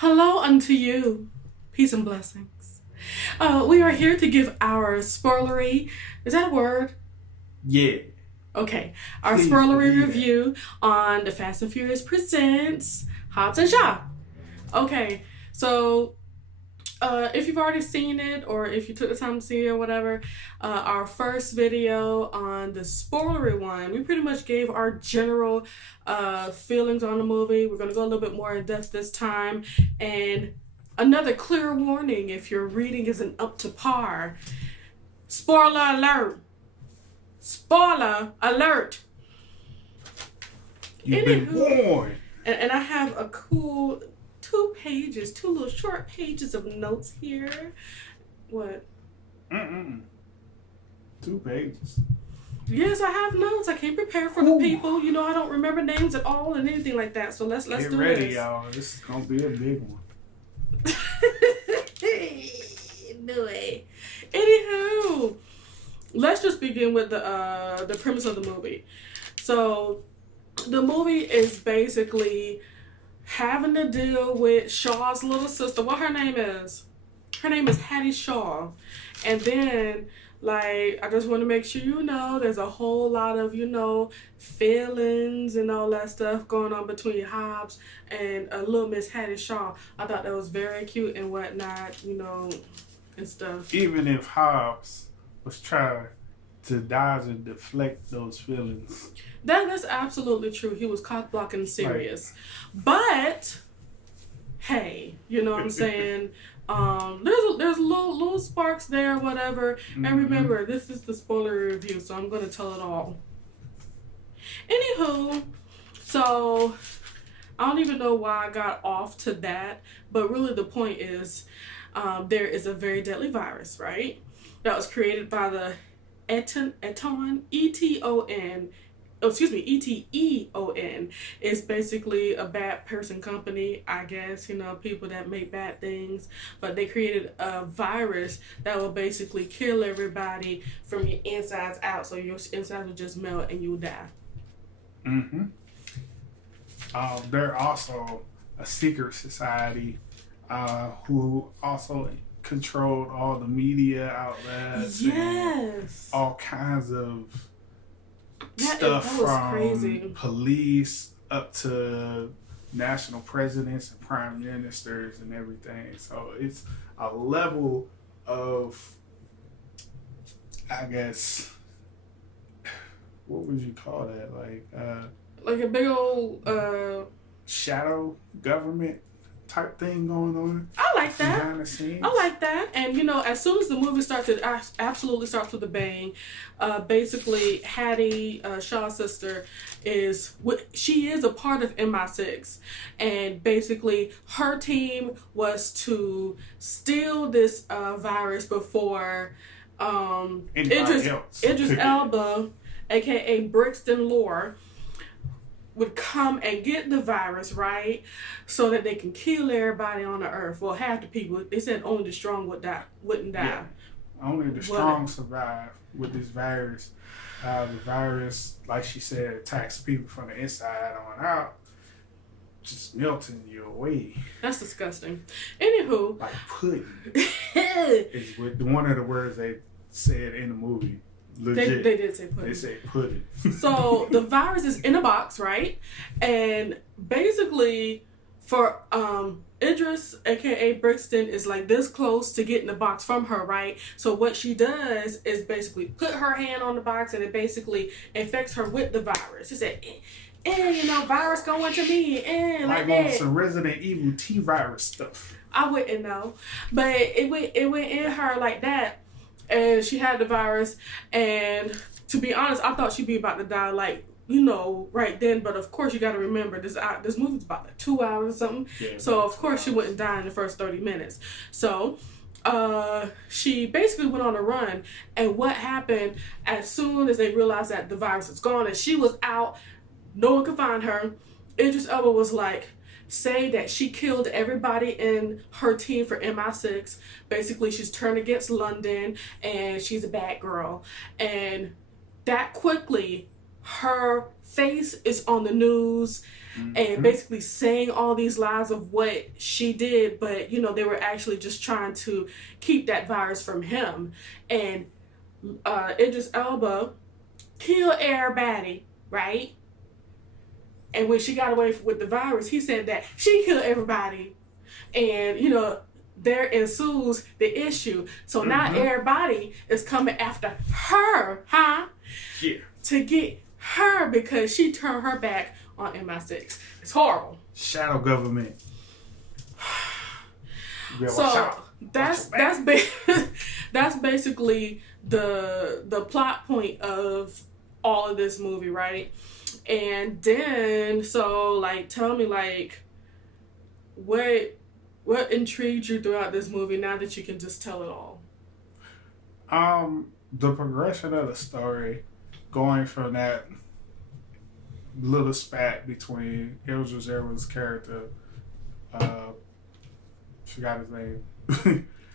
Hello unto you. Peace and blessings. We are here to give our spoilery. Is that a word? Yeah, Okay. Our please spoilery believe that. review on The Fast and Furious presents Hobbs and Shaw. Okay. So, if you've already seen it or if you took the time to see it or whatever, our first video on the spoilery one, we pretty much gave our general feelings on the movie. We're going to go a little bit more in depth this time. And another clear warning if your reading isn't up to par. Spoiler alert! Spoiler alert! You've been warned. And I have a cool two little short pages of notes here. What? 2 pages. Yes, I have notes. I can't prepare for the people. You know, I don't remember names at all and anything like that. So let's Get do ready, this. y'all. This is gonna be a big one. No way. Anywho, let's just begin with the premise of the movie. So, the movie is basically having to deal with Shaw's little sister. What her name is? Her name is Hattie Shaw. And then, like, I just want to make sure you know there's a whole lot of, feelings and all that stuff going on between Hobbs and little Miss Hattie Shaw. I thought that was very cute and whatnot, and stuff. Even if Hobbs was trying to dodge and deflect those feelings. That's absolutely true. He was cock blocking serious. But hey, you know what I'm saying? There's little sparks there, whatever. Mm-hmm. And remember, this is the spoiler review, so I'm gonna tell it all. Anywho, so I don't even know why I got off to that, but really the point is, there is a very deadly virus, right? That was created by the Eton, E-T-O-N, E-T-E-O-N. It's basically a bad person company, I guess, people that make bad things. But they created a virus that will basically kill everybody from your insides out. So your insides will just melt and you'll die. Mm-hmm. They're also a secret society who also controlled all the media outlets. Yes. And all kinds of stuff that was from crazy. Police up to national presidents and prime ministers and everything. So it's a level of, I guess, what would you call that? Like a big old shadow government type thing going on. I like that. Behind the scenes. I like that. And as soon as the movie starts, it absolutely starts with a bang. Basically, Hattie Shaw's sister she is a part of MI6, and basically her team was to steal this virus before Idris Elba, aka Brixton Lore, would come and get the virus, right? So that they can kill everybody on the earth. Well, half the people. They said only the strong wouldn't die. Yeah. Only the strong survive with this virus. The virus, like she said, attacks people from the inside on out, just melting you away. That's disgusting. Anywho. Like pudding. Is one of the words they said in the movie. Legit. They did say pudding. They say pudding. So the virus is in a box, right? And basically, for Idris, aka Brixton, is like this close to getting the box from her, right? So what she does is basically put her hand on the box, and it basically infects her with the virus. She said, virus going to me, like on some Resident Evil T-virus stuff. I wouldn't know, but it went in her like that. And she had the virus, and to be honest, I thought she'd be about to die, right then. But of course, you got to remember this movie's about 2 hours or something. Yeah, so of course, she wouldn't die in the first 30 minutes. So she basically went on a run. And what happened as soon as they realized that the virus was gone and she was out, no one could find her. Idris Elba was like, say that she killed everybody in her team for MI6. Basically, she's turned against London and she's a bad girl. And that quickly, her face is on the news. and basically saying all these lies of what she did, but you know, they were actually just trying to keep that virus from him. And Idris Elba killed everybody, right? And when she got away with the virus, he said that she killed everybody. And, you know, there ensues the issue. So now everybody is coming after her, huh? Yeah. To get her because she turned her back on MI6. It's horrible. Shadow government. So that's basically the plot point of all of this movie, right? And then, so like, tell me, like, what intrigued you throughout this movie now that you can just tell it all? The progression of the story, going from that little spat between Idris Elba's character, forgot his name.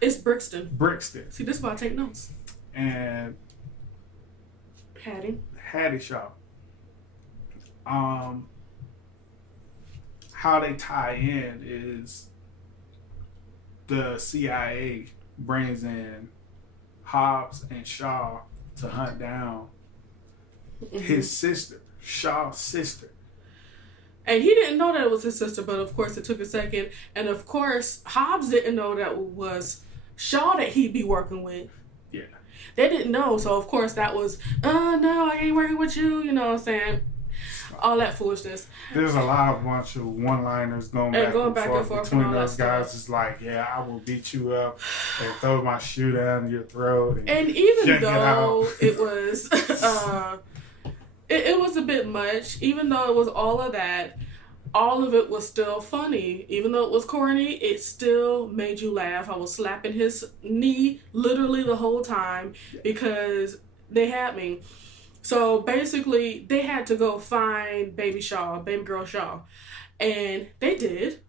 It's Brixton. Brixton. See, this is why I take notes. And Hattie Shaw. How they tie in is the CIA brings in Hobbs and Shaw to hunt down his sister, Shaw's sister. And he didn't know that it was his sister, but of course it took a second. And of course, Hobbs didn't know that it was Shaw that he'd be working with. Yeah. They didn't know, so of course that was, oh no, I ain't working with you, you know what I'm saying? All that foolishness. There's a bunch of one-liners going back and forth between those guys. It's like, yeah, I will beat you up and throw my shoe down your throat. And even though it was, it was a bit much, even though it was all of that, all of it was still funny. Even though it was corny, it still made you laugh. I was slapping his knee literally the whole time because they had me. So basically, they had to go find baby girl Shaw. And they did.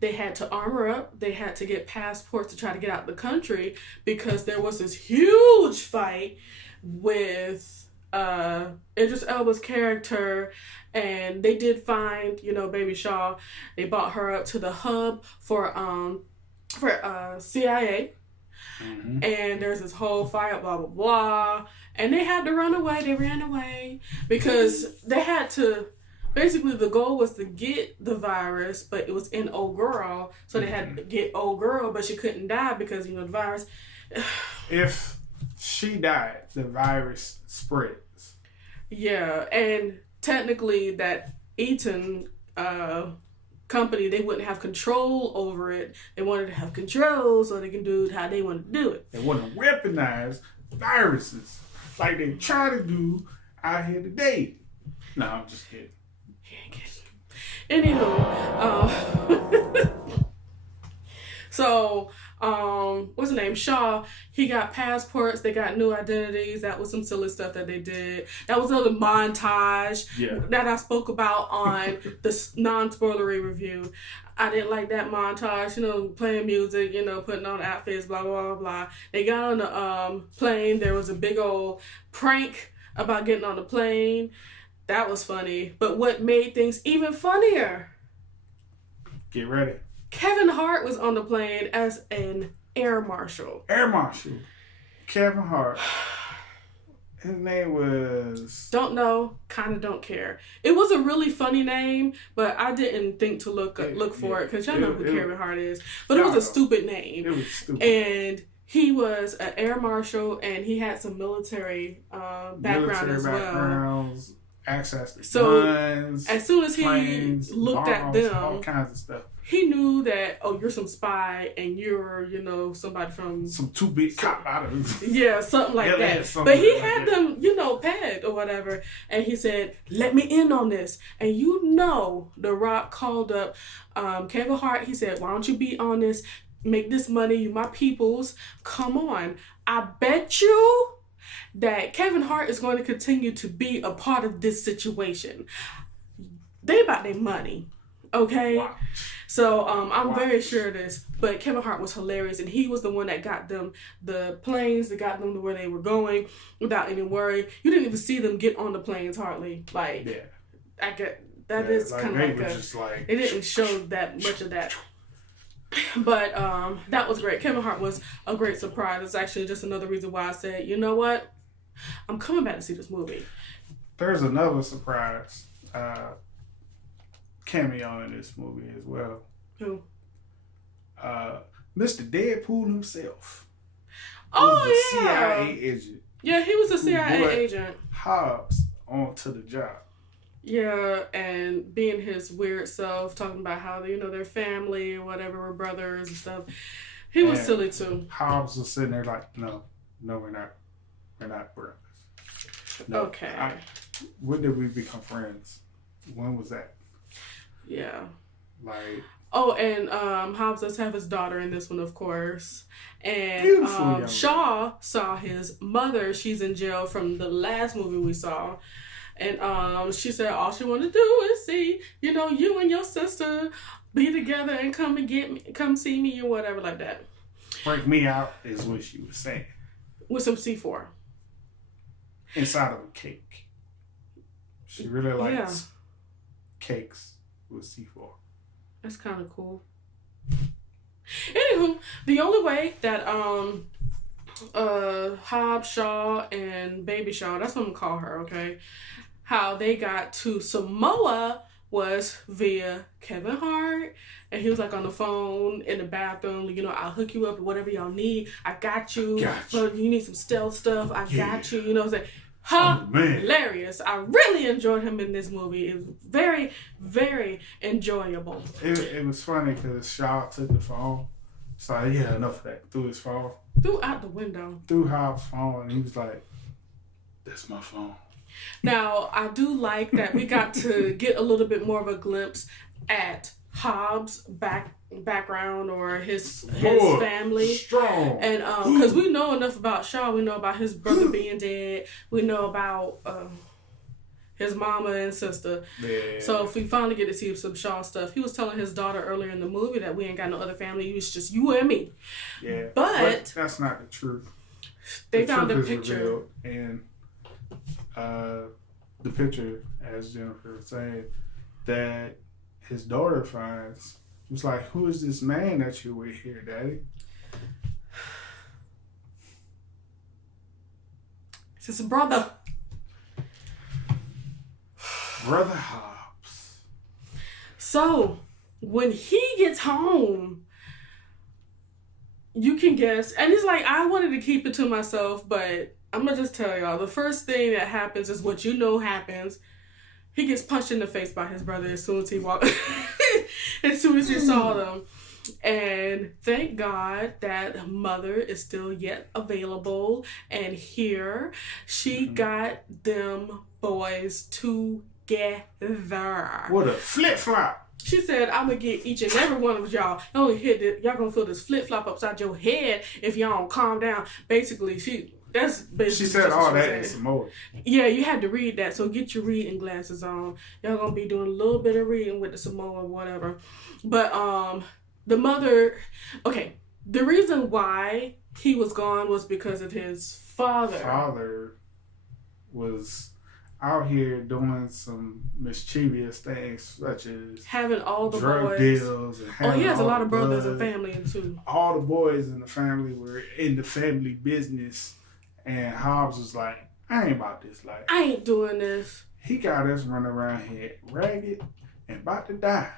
They had to armor up. They had to get passports to try to get out of the country because there was this huge fight with Idris Elba's character. And they did find, you know, baby Shaw. They brought her up to the hub for CIA. And there's this whole fight, blah, blah, blah. And they had to run away. They ran away because they had to, basically the goal was to get the virus, but it was in old girl. So they had to get old girl, but she couldn't die because, you know, the virus. If she died, the virus spreads. Yeah, and technically that Eaton company, they wouldn't have control over it. They wanted to have control so they can do it how they want to do it. They want to weaponize viruses like they try to do out here today. No, I'm just kidding. He ain't kidding. Anywho, so what's his name? Shaw, he got passports, they got new identities. That was some silly stuff that they did. That was another montage that I spoke about on the non-spoilery review. I didn't like that montage, you know, playing music, you know, putting on outfits, blah, blah, blah, blah. They got on the plane. There was a big old prank about getting on the plane. That was funny. But what made things even funnier? Get ready. Kevin Hart was on the plane as an air marshal. Air Marshal. Kevin Hart. His name was... Don't know, kind of don't care. It was a really funny name, but I didn't think to look for it because y'all know who Kevin Hart is. But it was a stupid name. It was stupid. And he was an air marshal and he had some military background as well. Access to guns, as soon as he planes, looked bombs, at them, all kinds of stuff. He knew that, oh, you're some spy and you're, you know, somebody from... Some too big cop out of... Yeah, something like that. But he had them, you know, pegged or whatever. And he said, let me in on this. And you know, The Rock called up Kevin Hart. He said, why don't you be on this? Make this money. You my peoples. Come on. I bet you that Kevin Hart is going to continue to be a part of this situation. They about their money. Okay? Wow. So I'm very sure of this. But Kevin Hart was hilarious, and he was the one that got them the planes, that got them to where they were going without any worry. You didn't even see them get on the planes hardly. Like, yeah. That is kind of like they just like it didn't show that much of that. But that was great. Kevin Hart was a great surprise. It's actually just another reason why I said, you know what? I'm coming back to see this movie. There's another surprise cameo in this movie as well. Who? Mr. Deadpool himself. Oh, yeah. CIA agent. Yeah, he was a CIA agent. Hobbs onto the job. Yeah, and being his weird self, talking about how, you know, their family or whatever were brothers and stuff. He was silly too. Hobbs was sitting there like, no, we're not brothers. No, okay. When did we become friends? When was that? Yeah. Like. Oh, and Hobbs does have his daughter in this one, of course. And Shaw saw his mother. She's in jail from the last movie we saw. And she said all she wanted to do is see, you know, you and your sister be together and come see me or whatever like that. Break me out is what she was saying. With some C4. Inside of a cake. She really likes cakes with C4. That's kind of cool. Anywho, the only way that Hobbs, Shaw, and Baby Shaw, that's what I'm gonna call her, okay? How they got to Samoa was via Kevin Hart. And he was like on the phone in the bathroom, you know, I'll hook you up with whatever y'all need. I got you. But you need some stealth stuff. I got you. You know what I'm saying? Hilarious. I really enjoyed him in this movie. It was very, very enjoyable. It was funny because Shaw took the phone. So he had enough of that. Threw his phone. Threw out the window. Threw Hobbs' phone and he was like, that's my phone. Now, I do like that we got to get a little bit more of a glimpse at Hobbs' background or his family. Strong. And because we know enough about Shaw, we know about his brother being dead. We know about his mama and sister. Yeah. So if we finally get to see some Shaw stuff, he was telling his daughter earlier in the movie that we ain't got no other family. It was just you and me. Yeah. But that's not the truth. They found a picture. And the picture, as Jennifer was saying, that his daughter finds, she was like, who is this man that you're with here, Daddy? It's his brother. Brother Hobbs. So, when he gets home, you can guess. And it's like, I wanted to keep it to myself, but I'm going to just tell y'all. The first thing that happens is what you know happens. He gets punched in the face by his brother as soon as he walked. As soon as he saw them. And thank God that mother is still yet available and here. She got them boys together. What a flip-flop. She said, I'm going to get each and every one of y'all. Y'all going to feel this flip-flop upside your head if y'all don't calm down. Basically, that's basically she said all that in Samoa. Yeah, you had to read that, so get your reading glasses on. Y'all gonna be doing a little bit of reading with the Samoa or whatever. But the mother, okay, the reason why he was gone was because of his father. Father was out here doing some mischievous things, such as having all the drug boys. deals. And he has a lot of brothers and family too. All the boys in the family were in the family business. And Hobbs was like, I ain't about this life. I ain't doing this. He got us running around here ragged and about to die.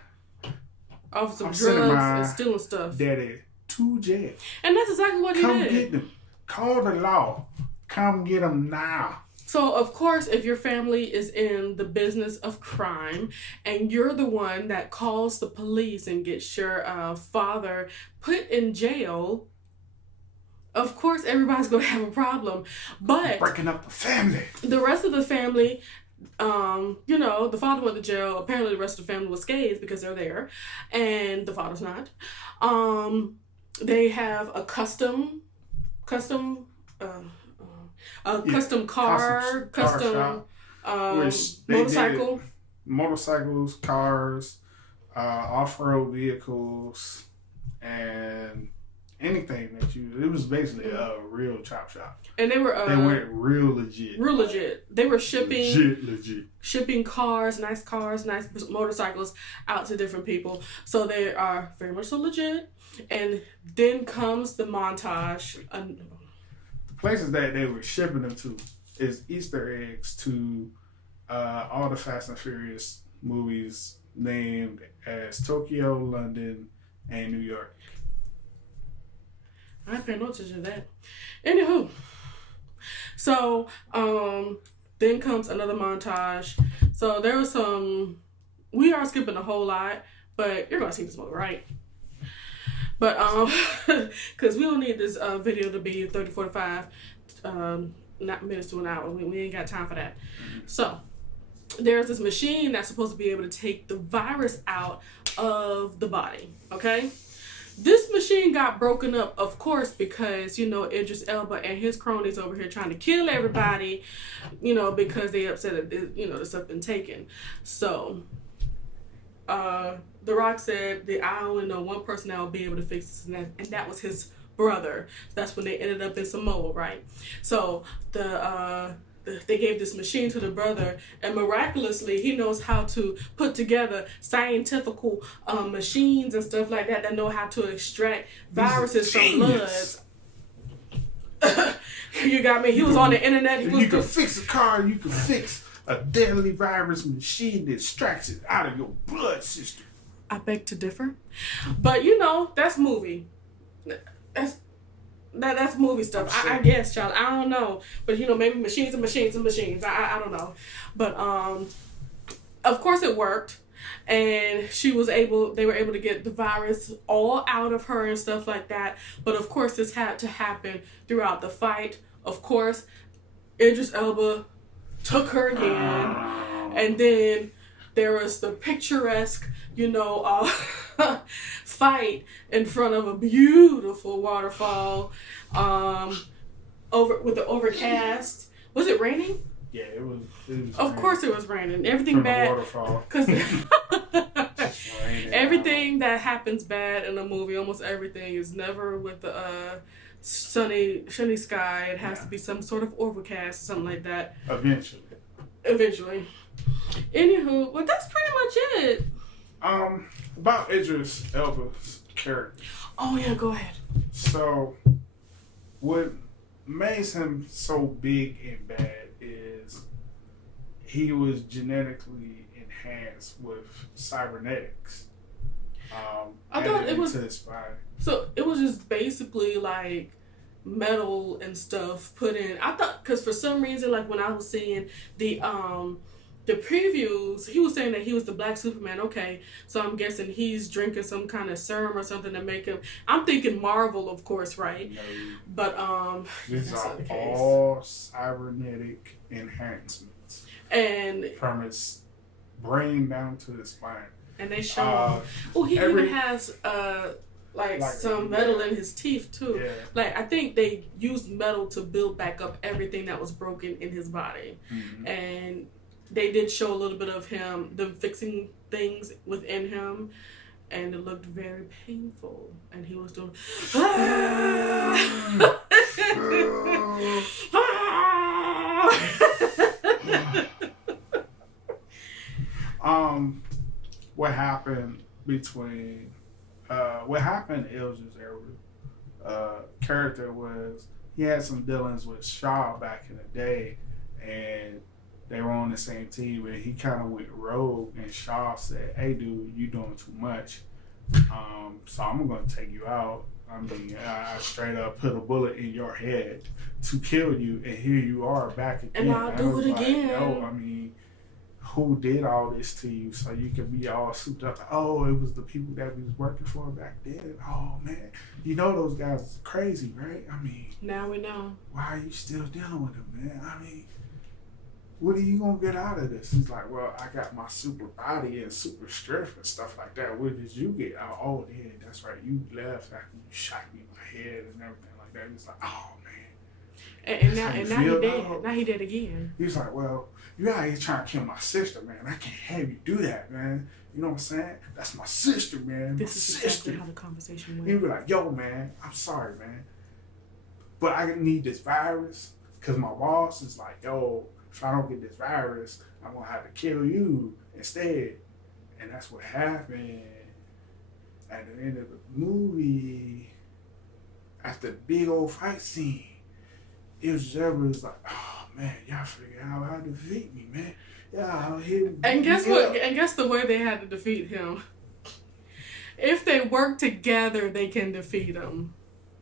Off some drugs and stealing stuff. Daddy to jail. And that's exactly what he did. Come get them. Call the law. Come get them now. So, of course, if your family is in the business of crime and you're the one that calls the police and gets your father put in jail, of course, everybody's going to have a problem. But breaking up the family. The rest of the family, you know, the father went to jail. Apparently, the rest of the family was scathed because they're there. And the father's not. They have a custom car, motorcycle. Motorcycles, cars, off-road vehicles, and anything that it was basically a real chop shop. And they went real legit. Real legit. They were shipping legit. Shipping cars, nice motorcycles out to different people. So they are very much so legit. And then comes the montage. The places that they were shipping them to is Easter eggs to all the Fast and Furious movies named as Tokyo, London, and New York. I didn't pay no attention to that. Anywho, so then comes another montage. So there was we are skipping a whole lot, but you're gonna see this movie, right? But because we don't need this video to be 30, 45 not minutes to an hour. We ain't got time for that. So there's this machine that's supposed to be able to take the virus out of the body, okay? This machine got broken up, of course, because, Idris Elba and his cronies over here trying to kill everybody, because they upset that, the stuff been taken. So, The Rock said that I only know one person that will be able to fix this, and that was his brother. That's when they ended up in Samoa, right? So, they gave this machine to the brother, and miraculously he knows how to put together scientifical machines and stuff like that know how to extract viruses from blood. You got me? He was on the internet. You can fix a car, you can fix a deadly virus machine that extracts it out of your blood system. I beg to differ. But that's movie. That's movie stuff. I guess, child. I don't know. But maybe machines and machines and machines. I don't know. But of course it worked. And they were able to get the virus all out of her and stuff like that. But of course this had to happen throughout the fight. Of course, Idris Elba took her again. And then there was the picturesque, fight in front of a beautiful waterfall, with the overcast. Was it raining? Yeah, it was of course it was raining. Everything from bad. Because everything that happens bad in a movie, almost everything, is never with the sunny sky. It has to be some sort of overcast or something like that. Eventually. Anywho, but that's pretty much it. About Idris Elba's character. Oh yeah, go ahead. So, what makes him so big and bad is he was genetically enhanced with cybernetics. I thought it was to his body. So it was just basically like metal and stuff put in. I thought, because for some reason, like when I was seeing the previews, he was saying that he was the Black Superman. Okay, so I'm guessing he's drinking some kind of serum or something to make him. I'm thinking Marvel, of course, right? No, but these are all cybernetic enhancements, and from his brain down to his spine. And they show. He even has like some metal in his teeth too. Yeah. Like I think they used metal to build back up everything that was broken in his body, and they did show a little bit of them fixing things within him, and it looked very painful. And he was doing, what happened Elgin's character was he had some dealings with Shaw back in the day, and they were on the same team, and he kind of went rogue, and Shaw said, "Hey dude, you doing too much, so I'm gonna take you out. I mean, I straight up put a bullet in your head to kill you, and here you are back again." And I'll do it again. Yo, I mean, who did all this to you so you could be all souped up? Oh, it was the people that we was working for back then. Oh man, those guys is crazy, right? I mean, now we know. Why are you still dealing with them, man? I mean, what are you gonna get out of this? He's like, well, I got my super body and super strength and stuff like that. What did you get? Oh yeah, that's right. You left after you shot me in my head and everything like that. He's like, oh man. And now he dead. Now he dead again. He's like, well, you out here trying to kill my sister, man. I can't have you do that, man. You know what I'm saying? That's my sister, man. This is sister. exactly how the conversation went. He'd be like, yo, man, I'm sorry, man. But I need this virus because my boss is like, yo, if I don't get this virus, I'm going to have to kill you instead. And that's what happened at the end of the movie. After the big old fight scene, it was like, oh, man, y'all figured out how to defeat me, man. Yeah, and guess what? And guess the way they had to defeat him. If they work together, they can defeat him.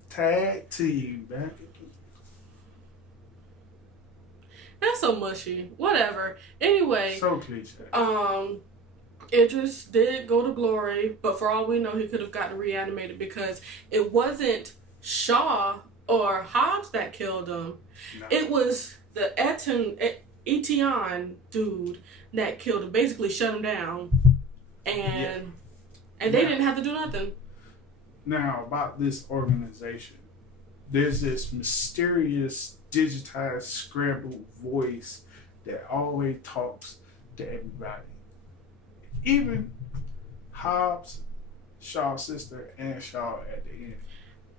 Tag team, man. That's so mushy. Whatever. Anyway. So cliche. Idris did go to glory, but for all we know, he could have gotten reanimated because it wasn't Shaw or Hobbs that killed him. No. It was the Etienne dude that killed him, basically shut him down, and they didn't have to do nothing. Now, about this organization, there's this mysterious, digitized, scrambled voice that always talks to everybody. Even Hobbs, Shaw's sister, and Shaw at the end.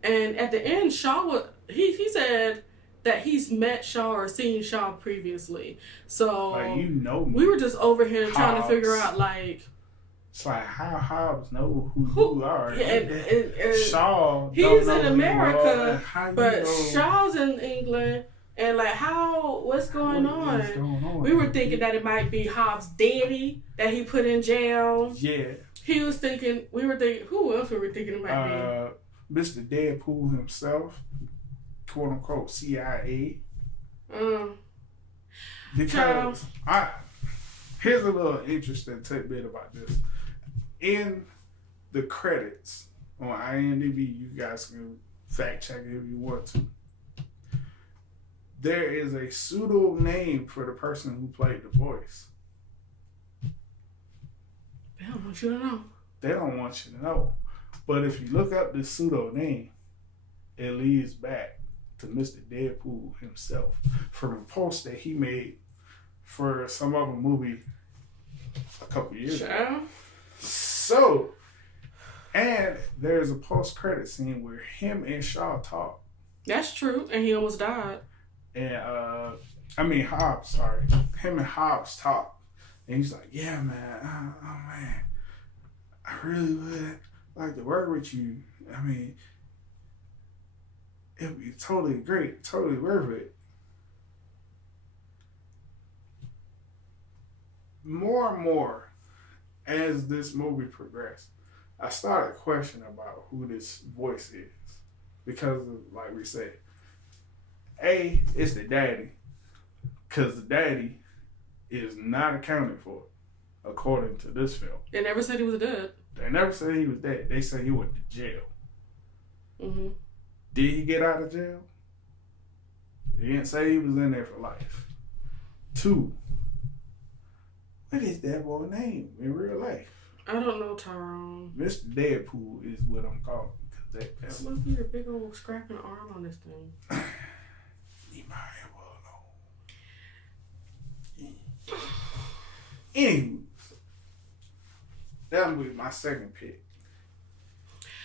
And at the end, Shaw he said that he's met Shaw or seen Shaw previously. So like, you know me. We were just over here trying to figure out like. It's like how Hobbs know who you are. And Shaw, he's in America, but Shaw's in England. And like, what's going on? We were thinking that it might be Hobbs' daddy that he put in jail. Yeah. We were thinking, who else were we thinking it might be? Mr. Deadpool himself, quote unquote CIA. Because here's a little interesting tidbit about this. In the credits on IMDb, you guys can fact check it if you want to. There is a pseudo name for the person who played the voice. They don't want you to know. They don't want you to know. But if you look up the pseudo name, it leads back to Mr. Deadpool himself from a post that he made for some other movie a couple years ago. So, and there's a post-credit scene where him and Shaw talk. That's true, and he almost died. And Hobbs, sorry. Him and Hobbs talk. And he's like, yeah, man, oh man, I really would like to work with you. I mean, it'd be totally great, totally worth it. More and more, as this movie progressed, I started questioning about who this voice is. Because, like we said, A, it's the daddy. Because the daddy is not accounted for, according to this film. They never said he was dead. They never said he was dead. They said he went to jail. Mm-hmm. Did he get out of jail? They didn't say he was in there for life. 2, what is that boy's name in real life? I don't know, Tyrone. Mr. Deadpool is what I'm calling him. That must be your big old scrapping arm on this thing. Leave my elbow alone. Anywho, that would be my second pick.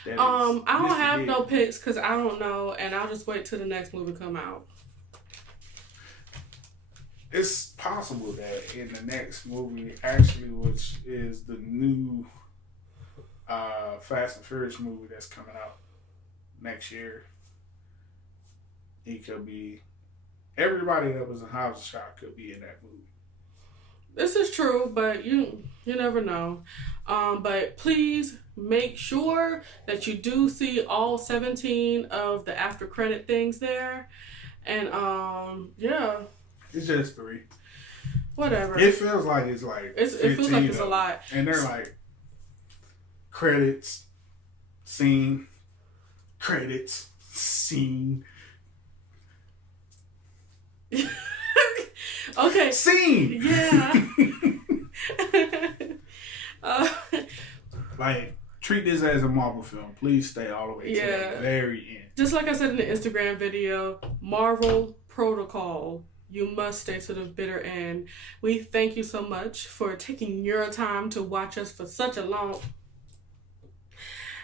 I don't have no picks because I don't know, and I'll just wait till the next movie come out. It's possible that in the next movie, actually, which is the new Fast and Furious movie that's coming out next year, he could be. Everybody that was in Hobbs and Shaw could be in that movie. This is true, but you never know. But please make sure that you do see all 17 of the after credit things there, and yeah. It's just 3. Whatever. It feels like it's like it feels like it's a lot. And they're like credits, scene, credits, scene. Okay. Scene. Yeah. Like, treat this as a Marvel film. Please stay all the way to the very end. Just like I said in the Instagram video, Marvel Protocol. you must stay to the bitter end. We thank you so much for taking your time to watch us for such a long,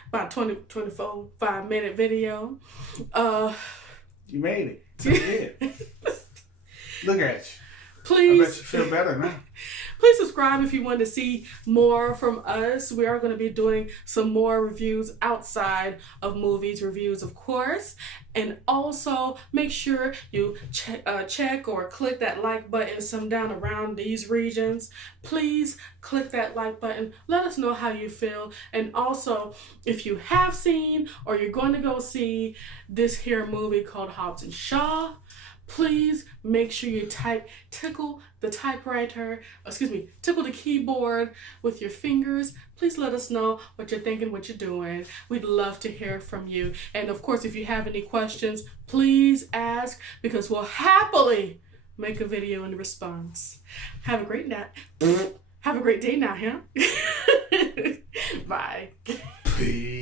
about 24, 5-minute video. You made it. To the end. Look at you. Please. I bet you feel better now. Please subscribe if you want to see more from us. We are going to be doing some more reviews outside of movies reviews, of course. And also make sure you check or click that like button some down around these regions. Please click that like button. Let us know how you feel. And also, if you have seen or you're going to go see this here movie called Hobbs and Shaw, please make sure you tickle the keyboard with your fingers. Please let us know what you're thinking, what you're doing. We'd love to hear from you. And of course, if you have any questions, please ask, because we'll happily make a video in response. Have a great night. Have a great day now, huh? Bye. Peace.